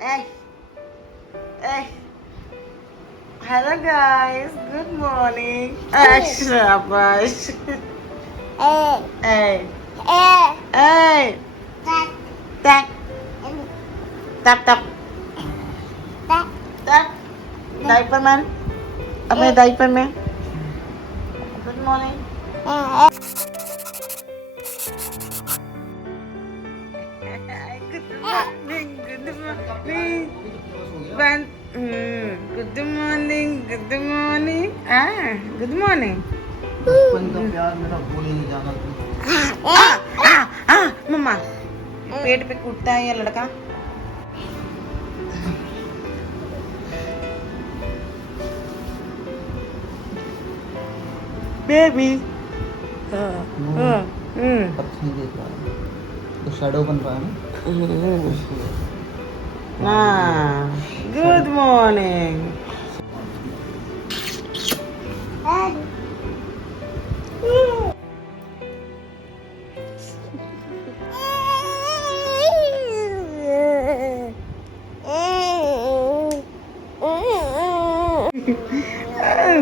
Hey, hey. Hello guys, good morning. Shabash. Hey, hey. Tap, tap, tap. Tap. Diaper man. अपने diaper में. Good morning. Good morning. Good morning. Good morning. Good morning. बचपन का प्यार मेरा भूल नहीं जाना तुम। मम्मा पेट पे कूदता है ये लड़का। बेबी पत्थर नहीं देख रहा है, तो शैडो बन रहा है ना। Good morning.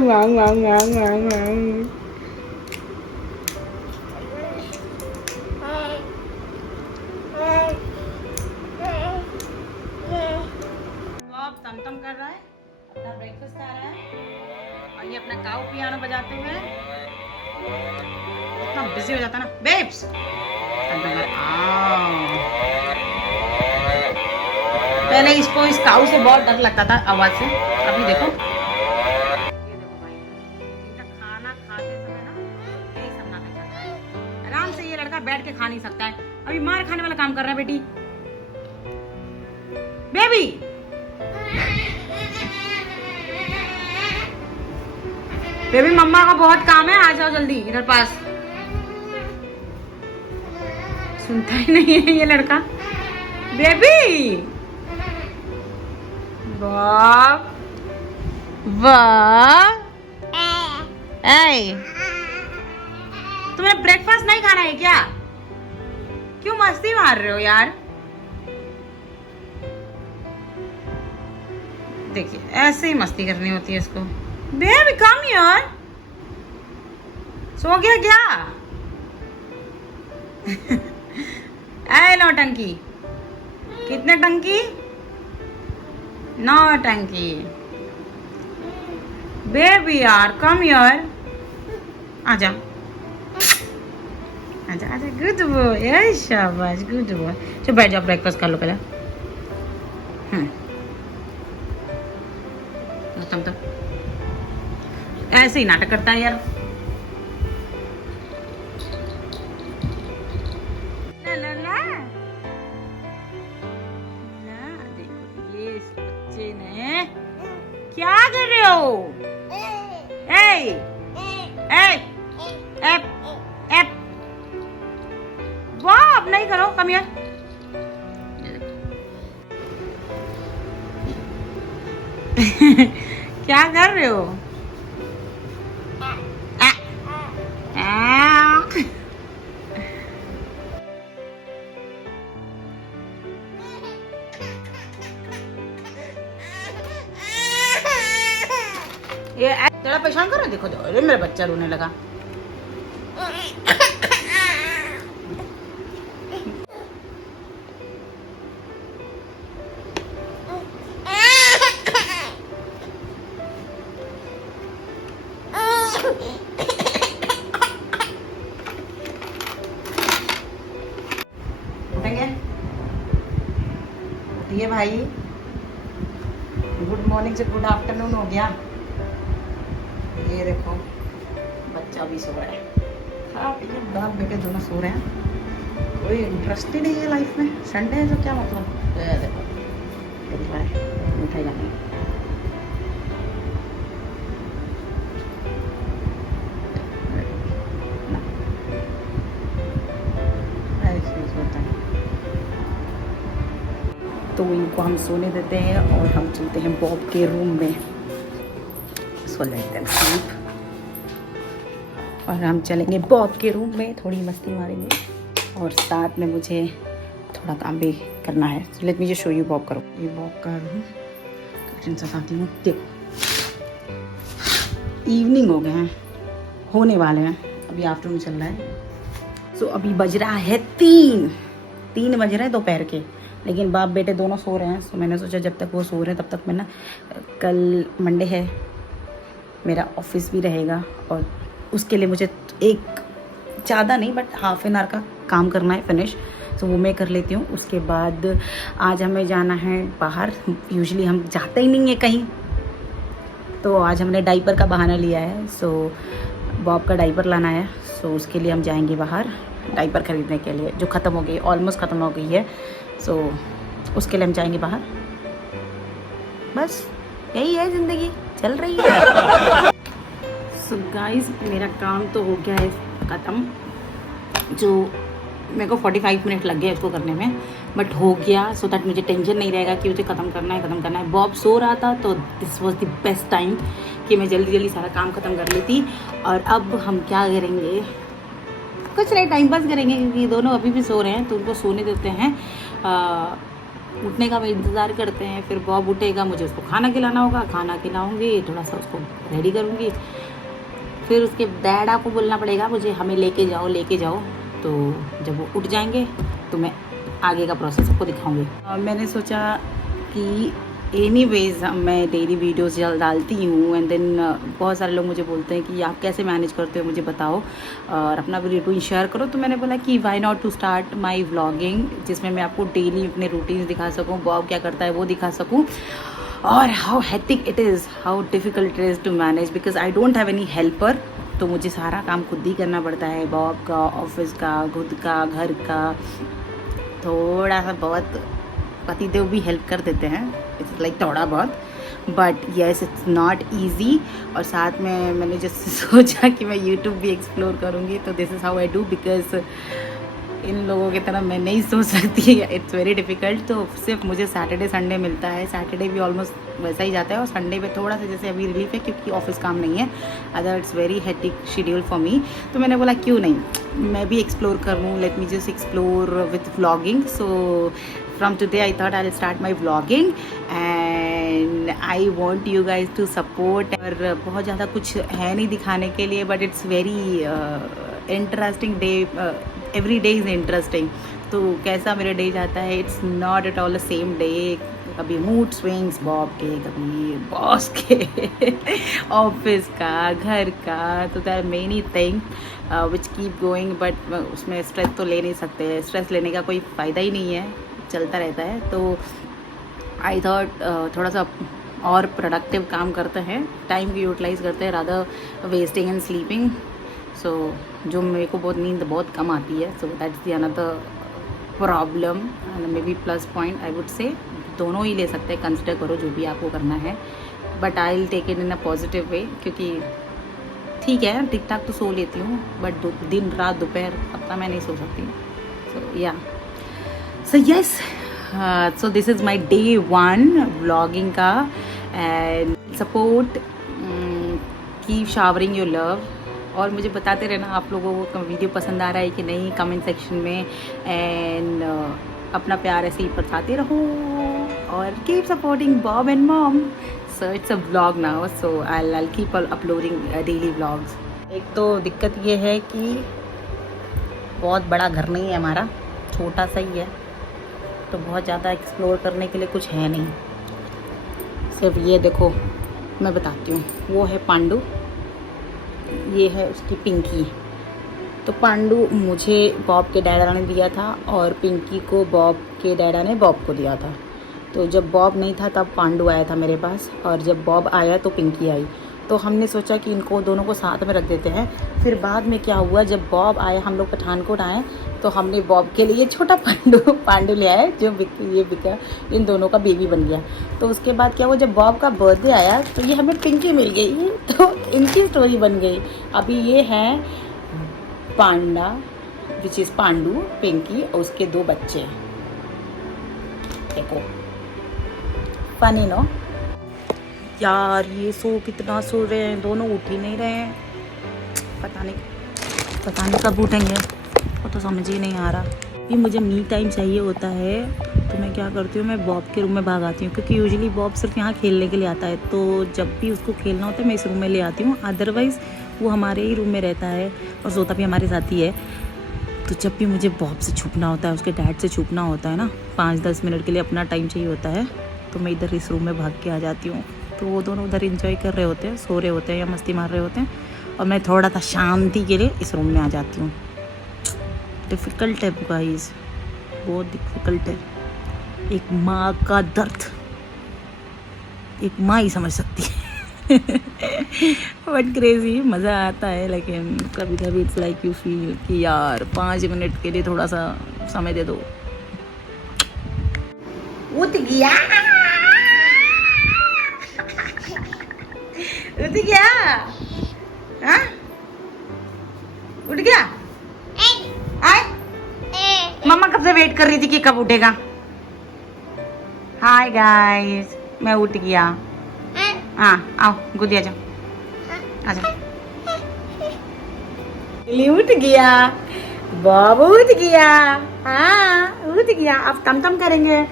Ngang ngang ngang ngang ngang. अब टमटम कर रहा है, अपना ब्रेकफास्ट खा रहा है और ये अपना काऊ पियानो बजाते हुए इतना बिजी हो जाता ना बेब्स। पहले इसको इस काऊ से बहुत डर लगता था आवाज से, अभी देखो ये देखो भाई, इनका खाना खाते समय ना यही सन्नाटा चलता है। आराम से ये लड़का बैठ के खा नहीं सकता है, अभी मार खाने वाला काम कर रहा है बेटी। बेबी बेबी मम्मा का बहुत काम है, आ जाओ जल्दी इधर पास। सुनता ही नहीं है ये लड़का। बेबी वाह वाह। तुम्हें ब्रेकफास्ट नहीं खाना है क्या? क्यों मस्ती मार रहे हो यार? देखिए ऐसे ही मस्ती करनी होती है इसको। बेबी कम यार, सो गया क्या? ऐ नौटंकी, कितने टंकी? 9 टंकी। बेबी यार कम यार, आजा आजा आजा। गुड बॉय, शाबाश गुड बॉय। चलो बैठ जाओ, ब्रेकफास्ट कर लो पहले। तो ऐसे ही नाटक करता है यार। ला ला ला ला, देखो ये इस बच्चे ने क्या कर रहे हो? ए ए एप एप वाह, अब नहीं करो, कम यार। क्या कर रहे हो? ये थोड़ा परेशान करो, देखो तो अरे मेरा बच्चा रोने लगा। उठेंगे? उठिए भाई, गुड मॉर्निंग से गुड आफ्टरनून हो गया। ये देखो बच्चा भी सो रहा है, खा पी के बाप बेटे दोनों सो रहे हैं। कोई इंटरेस्ट ही नहीं है लाइफ में, संडे है तो क्या मतलब। ये देखो उठ रहा है, उठेगा नहीं। तो इनको हम सोने देते हैं और हम चलते हैं बॉब के रूम में, सो लेते हैं। और हम चलेंगे बॉब के रूम में, थोड़ी मस्ती मारेंगे और साथ में मुझे थोड़ा काम भी करना है। Let me just show you Bob करो। ये बॉब कर रहा हूँ, कर्टन सटाती हूँ। देखो इवनिंग हो गए हैं, होने वाले हैं, अभी आफ्टरनून चल रहा है। सो अभी बज रहा है 3 बज रहे हैं दोपहर के, लेकिन बाप बेटे दोनों सो रहे हैं। सो मैंने सोचा जब तक वो सो रहे हैं तब तक मैं ना, कल मंडे है, मेरा ऑफिस भी रहेगा और उसके लिए मुझे एक ज़्यादा नहीं बट हाफ एन आवर का काम करना है फिनिश। तो वो मैं कर लेती हूँ। उसके बाद आज हमें जाना है बाहर। यूजुअली हम जाते ही नहीं है कहीं, तो आज हमने डाइपर का बहाना लिया है। सो बॉब का डाइपर लाना है, सो उसके लिए हम जाएंगे बाहर डाइपर ख़रीदने के लिए, जो ख़त्म हो गई, ऑलमोस्ट ख़त्म हो गई है। सो उसके लिए हम जाएंगे बाहर। बस यही है, ज़िंदगी चल रही है। सो गाइस मेरा काम तो हो गया है ख़त्म, जो मेरे को 45 मिनट लग गए इसको करने में, बट हो गया। सो दैट मुझे टेंशन नहीं रहेगा कि मुझे ख़त्म करना है। बॉब सो रहा था तो this was the best time कि मैं जल्दी जल्दी सारा काम ख़त्म कर लेती। और अब हम क्या करेंगे, कुछ नहीं, टाइम पास करेंगे, क्योंकि दोनों अभी भी सो रहे हैं तो उनको सोने देते हैं। उठने का मैं इंतज़ार करते हैं। फिर बॉब उठेगा, मुझे उसको खाना खिलाना होगा, खाना खिलाऊँगी, थोड़ा सा उसको रेडी करूँगी। फिर उसके डैडा को बोलना पड़ेगा मुझे, हमें लेके जाओ। तो जब वो उठ जाएंगे तो मैं आगे का प्रोसेस आपको दिखाऊंगी। मैंने सोचा कि एनीवेज मैं डेली वीडियोस डालती हूँ, एंड देन बहुत सारे लोग मुझे बोलते हैं कि आप कैसे मैनेज करते हो, मुझे बताओ और अपना भी रूटीन शेयर करो। तो मैंने बोला कि why not to start my vlogging, जिसमें मैं आपको डेली अपने रूटीन्स दिखा सकूँ, बॉब क्या करता है वो दिखा सकूँ, और how hectic it is, how difficult it is to manage, because I don't have any helper. तो मुझे सारा काम खुद ही करना पड़ता है, बॉब का, ऑफिस का, खुद का, घर का। थोड़ा सा बहुत पतिदेव भी हेल्प कर देते हैं, इट्स लाइक थोड़ा बहुत, but yes it's not easy. और साथ में मैंने जैसे सोचा कि मैं यूट्यूब भी एक्सप्लोर करूँगी, तो this is how I do, because in लोगों की तरह मैं नहीं सोच सकती, इट्स वेरी डिफ़िकल्ट। तो सिर्फ मुझे सैटरडे संडे मिलता है, सैटरडे भी ऑलमोस्ट वैसा ही जाता है, और संडे पे थोड़ा सा जैसे अभी रिलीफ है क्योंकि ऑफिस काम नहीं है, other it's very hectic schedule for me. तो मैंने बोला क्यों नहीं मैं भी एक्सप्लोर करूँ, let me just explore with vlogging. So from today I thought I'll start my vlogging and I want you guys to support। और बहुत ज़्यादा कुछ है नहीं दिखाने के लिए, but it's very interesting day, every day is interesting। तो कैसा मेरा डे जाता है, it's not at all the same day। कभी मूड स्विंग्स बॉब के, कभी बॉस के, ऑफिस का, घर का, तो there are many things which keep going, but उसमें स्ट्रेस तो ले नहीं सकते, स्ट्रेस लेने का कोई फ़ायदा ही नहीं है, चलता रहता है। तो आई थॉट थोड़ा सा और प्रोडक्टिव काम करते हैं, टाइम को यूटिलाइज करते हैं, रादर वेस्टिंग एंड स्लीपिंग। सो जो मेरे को बहुत नींद बहुत कम आती है, so that's the another problem and may be plus point I would say. दोनों ही ले सकते हैं, कंसिडर करो जो भी आपको करना है, but I will take it in a positive way, क्योंकि ठीक है ठीक ठाक तो सो लेती हूँ, बट दिन रात दोपहर अपना मैं नहीं सो सकती। सो या So yes, so this is my day 1 vlogging का, and support, keep showering your love, और मुझे बताते रहना आप लोगों को वीडियो पसंद आ रहा है कि नहीं कमेंट सेक्शन में, एंड अपना प्यार ऐसे ही बताते रहो, और keep supporting Bob and Mom। So it's a vlog now, so I'll keep uploading daily vlogs। एक तो दिक्कत ये है कि बहुत बड़ा घर नहीं है हमारा, छोटा सा ही है, तो बहुत ज़्यादा एक्सप्लोर करने के लिए कुछ है नहीं। सिर्फ ये देखो मैं बताती हूँ, वो है पांडू, ये है उसकी पिंकी। तो पांडू मुझे बॉब के डैडा ने दिया था, और पिंकी को बॉब के डैडा ने बॉब को दिया था। तो जब बॉब नहीं था तब पांडू आया था मेरे पास, और जब बॉब आया तो पिंकी आई। तो हमने सोचा कि इनको दोनों को साथ में रख देते हैं। फिर बाद में क्या हुआ, जब बॉब आए, हम लोग पठानकोट आए, तो हमने बॉब के लिए छोटा पांडू ले आए, जो ये बिका, इन दोनों का बेबी बन गया। तो उसके बाद क्या हुआ, जब बॉब का बर्थडे आया तो ये हमें पिंकी मिल गई, तो इनकी स्टोरी बन गई। अभी ये है पांडा, विच इज़ पांडू, पिंकी और उसके 2 बच्चे। देखो फनी नो यार, ये कितना सो रहे हैं दोनों, उठ ही नहीं रहे हैं, पता नहीं कब उठेंगे, वो तो समझ ही नहीं आ रहा। ये मुझे मी टाइम चाहिए होता है, तो मैं क्या करती हूँ, मैं बॉब के रूम में भाग आती हूँ, क्योंकि यूजुअली बॉब सिर्फ यहाँ खेलने के लिए आता है। तो जब भी उसको खेलना होता है मैं इस रूम में ले आती हूँ, अदरवाइज़ वो हमारे ही रूम में रहता है और सोता भी हमारे साथ ही है। तो जब भी मुझे बॉब से छुपना होता है, उसके डैड से छुपना होता है ना, 5-10 मिनट के लिए अपना टाइम चाहिए होता है, तो मैं इधर इस रूम में भाग के आ जाती हूँ। तो वो दोनों उधर इंजॉय कर रहे होते हैं, सो रहे होते हैं या मस्ती मार रहे होते हैं, और मैं थोड़ा सा शांति के लिए इस रूम में आ जाती हूँ। डिफ़िकल्ट है गाइस, बहुत डिफ़िकल्ट है। एक माँ का दर्द एक माँ ही समझ सकती है। बट क्रेजी, मज़ा आता है, लेकिन कभी कभी इट्स लाइक यू फील कि यार 5 मिनट के लिए थोड़ा सा समय दे दो। उठ गया, उठ गया, हाँ उठ गया। आए, मम्मा कब से वेट कर रही थी कि कब उठेगा। हाय गाइस, मैं उठ गया। हाँ आओ गुदिया जाओ, आजा। उठ गया, बाबू उठ गया, हाँ उठ गया। अब तम तम करेंगे,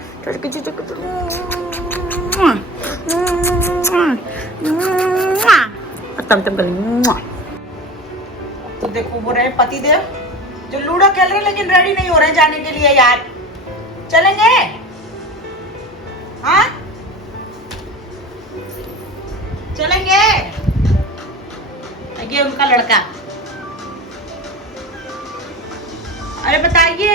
तम तम करेंगे। तो देखो वो रहे पति देव जो लूडो खेल रहे लेकिन रेडी नहीं हो रहे जाने के लिए। यार चलेंगे, हाँ चलेंगे। ये उनका लड़का, अरे बताइए।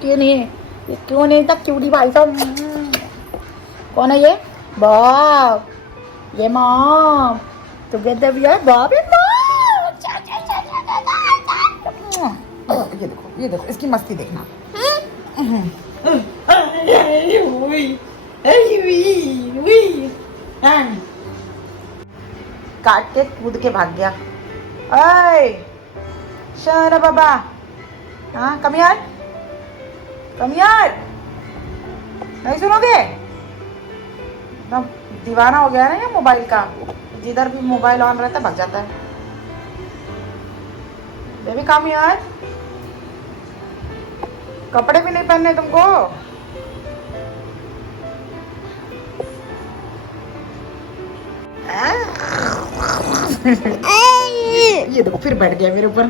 क्यों नहीं, ये क्यों नहीं था क्यूटी भाई साहब। कौन है ये? बाप, ये mom, together we are Bob and mom. ये देखो इसकी मस्ती देखना। काट के कूद के भाग गया। ओए शरा बाबा, हाँ कम यार, कम यार, नहीं सुनोगे? एकदम दीवाना हो गया है ना ये मोबाइल का, जिधर भी मोबाइल ऑन रहता है भाग जाता है। बेबी कम यार, कपड़े भी नहीं पहनने तुमको। ये देखो फिर बैठ गया मेरे ऊपर।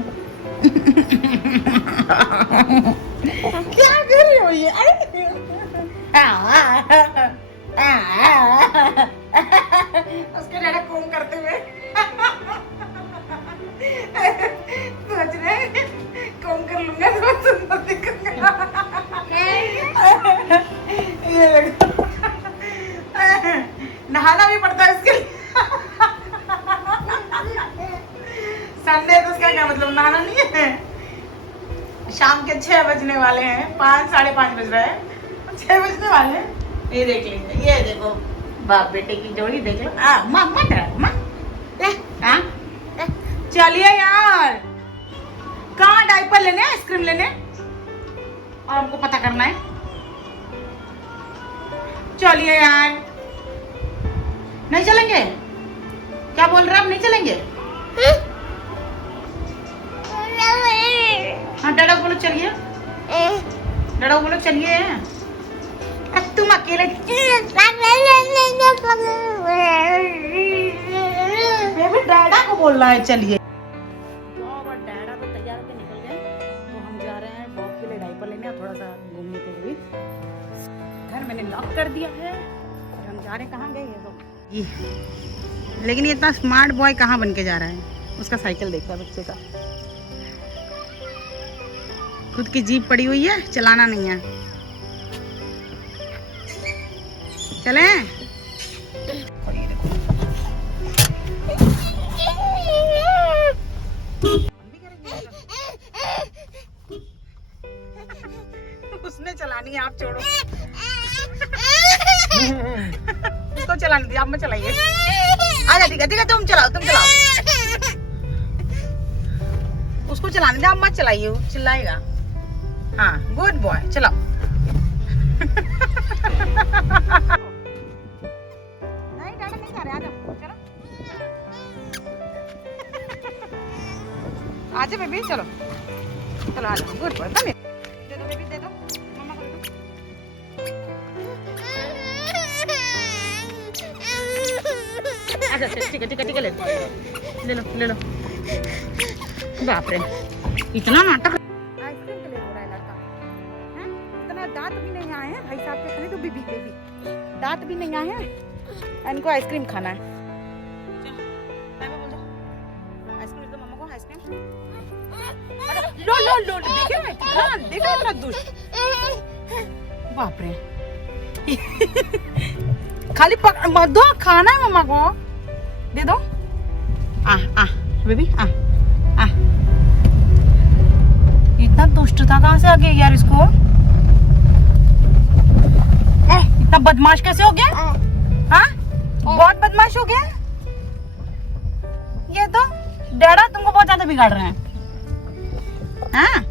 क्या कर रही हो ये? उसके डैडा कूम करते हुए सोच रहे कूम कर लूंगा तो सुंदर दिखूंगा। ये नहाना भी पड़ता है इसके लिए। संडे तो उसका क्या मतलब, नहाना नहीं है। शाम के 6 बजने वाले हैं, 5 साढ़े 5 बज रहे हैं, 6 बजने वाले हैं। ये देख लीजिए, ये देखो बाप बेटे की जोड़ी देख लो। चलिए यार, कहाँ डायपर लेने, आइसक्रीम लेने, और हमको पता करना है। चलिए यार, नहीं चलेंगे? क्या बोल रहे हैं, आप नहीं चलेंगे? हाँ डाडा बोलो चलिए, डाडा बोलो चलिए। अब तुम अकेले बेबी डाडा को बोल रहा है चलिए। डाडा तो तैयार होकर निकल गए, तो हम जा रहे हैं बॉब के लिए डायपर लेने और थोड़ा सा घूमने के लिए। घर मैंने लॉक कर दिया है और हम जा रहे हैं। कहाँ गए ये लोग? लेकिन ये इतना स्मार्ट बॉय कहाँ बन के जा रहा है? उसका साइकिल देख रहा है बच्चे का, खुद की जीप पड़ी हुई है, चलाना नहीं है। चलें? उसने चलानी है, आप छोड़ो। उसको चलानी थी, आप मत चलाइए। आजा ठीक है, तुम चलाओ, तुम चलाओ। उसको चलाने दे, आप मत चलाइए, चिल्लाएगा। हाँ गुड बॉय, चलाओ। नहीं डाडा नहीं जा रहे, आ जाओ, चलो। आजा बेबी, चलो चलो आजा, गुड बॉय, कम दे दो बेबी, दे दो मम्मा को, दे दो। अच्छा ठीक है ठीक है ठीक है, ले लो ले लो। बाप रे, इतना नाटक। आइसक्रीम के लिए रो रहा है लड़का, हैं? इतना दांत भी नहीं आए हैं भाई साहब के, खाने तो बेबी बेबी दांत भी नहीं आए हैं, इनको आइसक्रीम खाना है। आइसक्रीम दो मम्मा को, आइसक्रीम लो लो लो, देखिए कितना, देखो इतना दुष्ट, बाप रे। खाली मत दो, खाना है मम्मा को, दे दो। आ बेबी आ। इतना दुष्टता कहाँ से आ गया यार इसको, इतना बदमाश कैसे हो गया? हाँ बहुत बदमाश हो गया ये तो। डैडा तुमको बहुत ज्यादा बिगाड़ रहे हैं। हाँ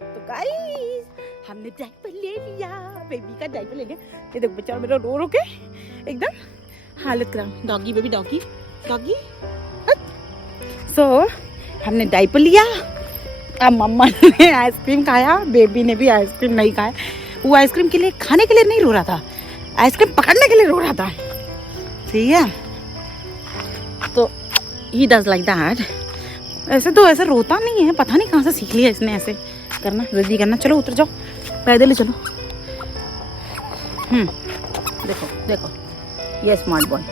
तो गाइस हमने डायपर ले लिया, बेबी का डायपर ले लिया। ये देखो बेचारा मेरा रो रो के एकदम हालत खराब। Doggy baby, doggy doggy. So हमने डायपर लिया, अब मम्मा ने आइसक्रीम खाया, बेबी ने भी आइसक्रीम नहीं खाया। वो आइसक्रीम के लिए, खाने के लिए नहीं रो रहा था, आइसक्रीम पकड़ने के लिए रो रहा था, ठीक है। तो ही डज लाइक दैट। ऐसे तो ऐसे रोता नहीं है, पता नहीं कहाँ से सीख लिया इसने ऐसे करना, जल्दी करना। चलो उतर जाओ, पैदल ही चलो। देखो देखो ये स्मार्ट बॉय। अब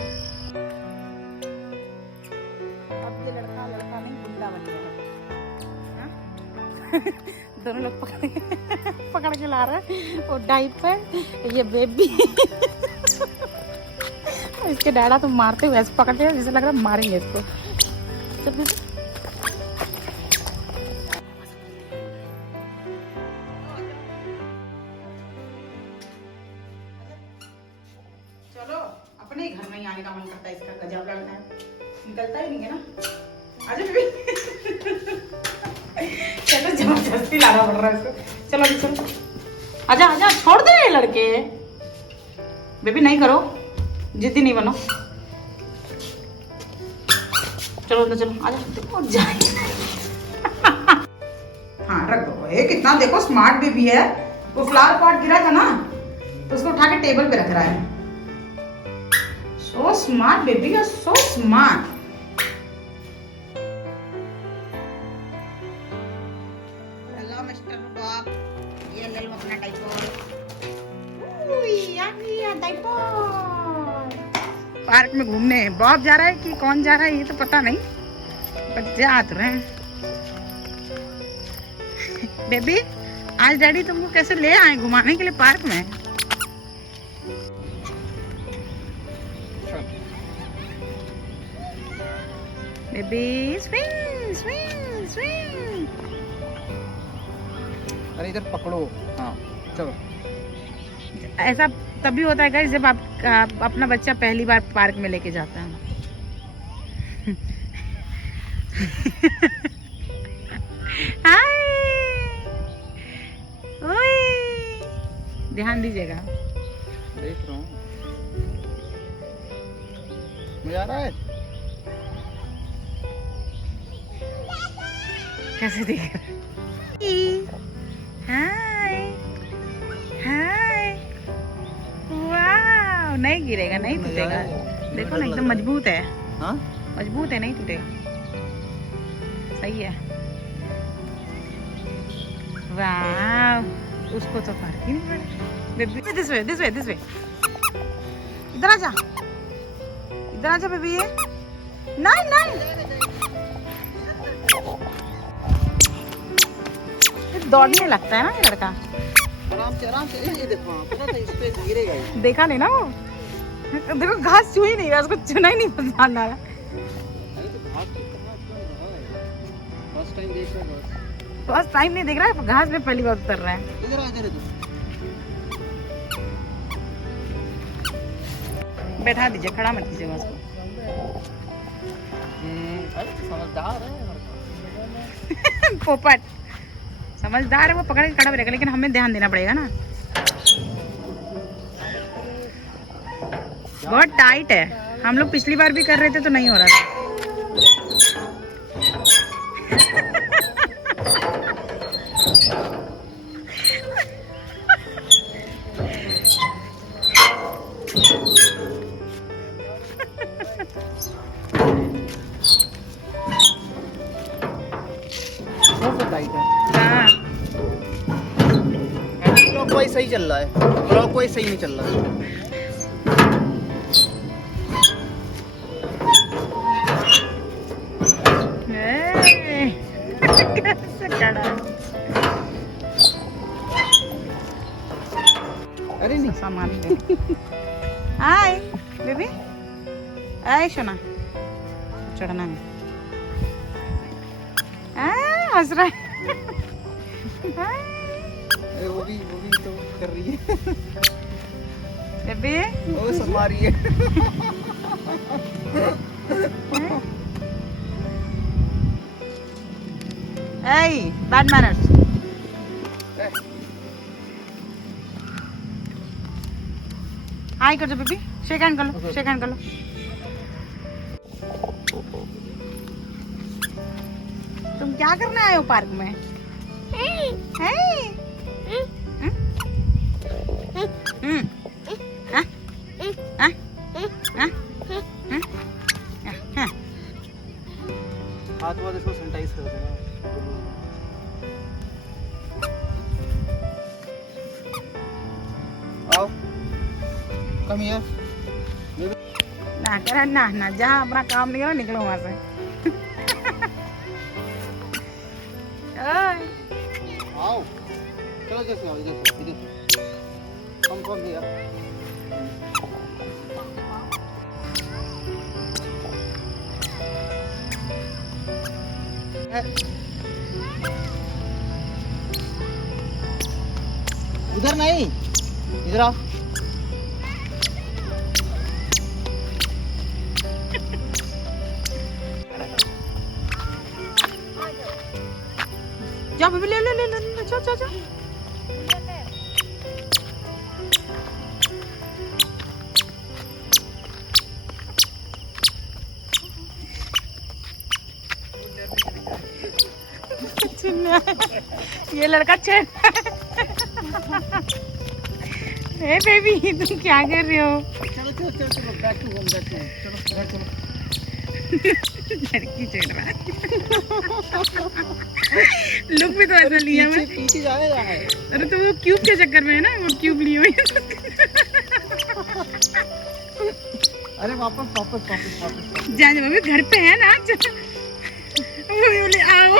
ये लड़का लड़का नहीं गुंडा बन गया है। दोनों लोग पकड़ के ला रहे हैं, वो डायपर, ये बेबी। इसके डैडा तो मारते हुए ऐसे पकड़ते हैं जैसे लग रहा है मारेंगे इसको। चलो अपने ही घर में ही आने का मन करता है इसका, गजब लड़का है, निकलता ही नहीं है ना। आजा बेबी। चलो जबरदस्ती लाना पड़ रहा है इसको। चलो अभी चलो, आजा आजा, छोड़ दे ये लड़के। बेबी नहीं करो, जिद्दी नहीं बनो। चलो तो चलो आजा, देखो जाए। हाँ रख दो, ये कितना देखो स्मार्ट बेबी है। वो फ्लावर पॉट गिरा था ना, तो उसको उठा के टेबल पे रख रहा है। So smart baby, you are so smart. Hello mister Bob, ये ले लो अपना डायपर। डायपर। पार्क में घूमने बॉब जा रहा है कि कौन जा रहा है ये तो पता नहीं, पर जा तो रहे हैं। बेबी आज डैडी तुमको कैसे ले आए घुमाने के लिए पार्क में? Baby swing swing swing. अरे इधर पकड़ो। हाँ चलो। ऐसा तभी होता है गाइस जब आप अपना बच्चा पहली बार पार्क में लेके जाता है। हाय, ओए, ध्यान दीजिएगा। देख रहा हूँ, मजा आ रहा है। कैसे देख रहा है? हाय हाय, वाह, नहीं गिरेगा, नहीं टूटेगा। देखो ना एकदम मजबूत है। हाँ मजबूत है, नहीं टूटेगा। सही है। वाह, उसको तो फर्क ही नहीं पड़ा। Baby this way this way this way, इधर आजा, इधर आजा बेबी। ये नहीं नहीं, दौड़ने लगता है ना ये लड़का। आराम से ये देखो, पता था इस पे गिरेगा ही। देखा नहीं ना वो, देखो घास छू ही नहीं रहा, उसको चुना ही नहीं पसंद आ रहा। अरे तो घास तो कहाँ है? फर्स्ट टाइम देख रहा है, फर्स्ट टाइम नहीं देख रहा है, घास में पहली बार उतर रहा है। इधर आ इधर बैठा दीजिए, खड़ा मत कीजिएगा उसको। अरे समझदार है। पोपट समझदार है, वो पकड़ के खड़ा रहेगा, लेकिन हमें ध्यान देना पड़ेगा ना। बहुत टाइट है, हम लोग पिछली बार भी कर रहे थे तो नहीं हो रहा था। हाँ क्लॉकवाइज सही चल रहा है, क्लॉकवाइज सही नहीं चल रहा है। कैसे खड़ा है? अरे नहीं सामान ले। हाय बेबी, हाय सोना, चढ़ना है। हंस रहा है। अरे वो भी तो कर रही है। बेबी वो समा रही है। hey bad manners। हाय कर दो बेबी, शेक हैंड कर लो, शेक हैंड कर लो। तुम क्या करने आए हो पार्क में? हाथ वाथ इसको सैनिटाइज कर देना। आओ कम हियर। ना करा ना, जहाँ अपना काम नहीं करो निकलो वहां से। आओ चलो, जैसे आओ, इधर से, इधर से। Come here. उधर नहीं, इधर आओ। जाओ बेबी, ले ले ले ले, जाओ जाओ जाओ। ये लड़का छेड़। हे बेबी तुम क्या कर रहे हो? चलो चलो चलो चलो, back to home, back to home, चलो घर चलो। लड़की छेड़ रहा है। लुक भी तो ऐसा लिया मैं। पीछे जाना है। अरे तो वो क्यूब के चक्कर में है ना, वो क्यूब लिए हुए। अरे वापस वापस वापस वापस। जा जा बेबी, घर पे है ना। बोले आओ।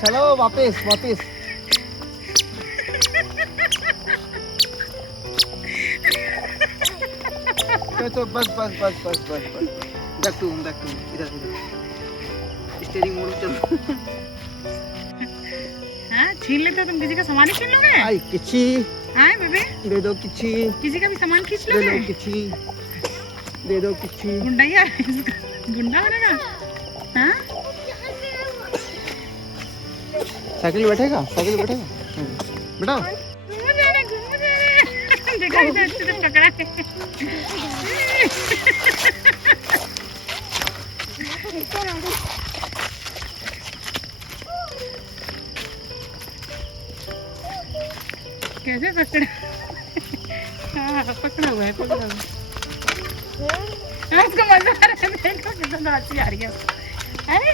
चलो वापस वापस। चलो बस बस बस बस बस बस। Back to home, back to home, इधर इधर। स्टीयरिंग मोड़ चलो। हाँ छीन लेते हो तुम, किसी का सामान ही छीन लोगे? आई किची हाँ बेबी, दे दो, किची किसी का भी सामान खींच दे लोगे? दो, किची दे दो, किची। गुंडा ही है इसका, गुंडा बनेगा। हाँ साइकिल बैठेगा, साइकिल बैठेगा बेटा। घूम जा रहे, घूम जा रहे। देखा इधर अच्छे से पकड़ा है। कैसे पकड़ा? हाँ पकड़ा हुआ है, पकड़ा हुआ है। उसको मजा आ रहा है, देखो कितना अच्छी आ रही है। अरे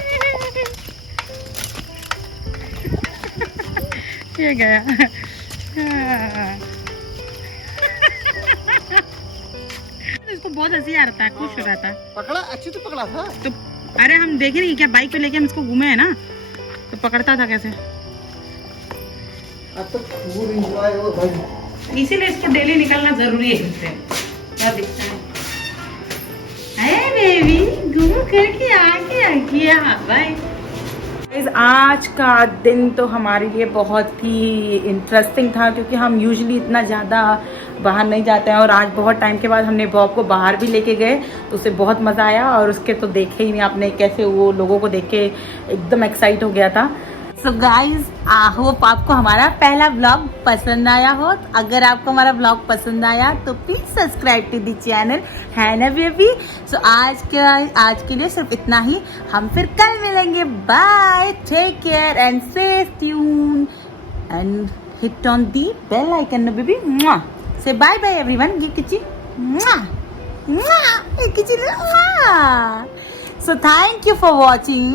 ये गया। इसको बहुत हंसी आ रहा था, खुश हो रहा था। पकड़ा, अच्छे तो पकड़ा था। तो अरे हम देख रही क्या, बाइक पे लेके हम इसको घूमे है ना, तो पकड़ता था कैसे। अब तो फुल एंजॉय हो भाई। इसीलिए इसको डेली निकलना जरूरी है इससे। क्या दिखता है? अरे बेबी घूम करके आ गया भाई। आज का दिन तो हमारे लिए बहुत ही इंटरेस्टिंग था, क्योंकि हम यूजुअली इतना ज़्यादा बाहर नहीं जाते हैं, और आज बहुत टाइम के बाद हमने बॉब को बाहर भी लेके गए, तो उसे बहुत मज़ा आया। और उसके तो देखे ही नहीं आपने, कैसे वो लोगों को देख के एकदम एक्साइट हो गया था। सो गाइज होप आपको हमारा पहला ब्लॉग पसंद आया हो। अगर आपको हमारा ब्लॉग पसंद आया तो please subscribe to the channel, है ना बेबी। सो आज के लिए सिर्फ इतना ही, हम फिर कल मिलेंगे। Bye, take care and stay tune and hit on the bell icon baby. Say bye bye everyone. ये किची किची। So thank you for watching.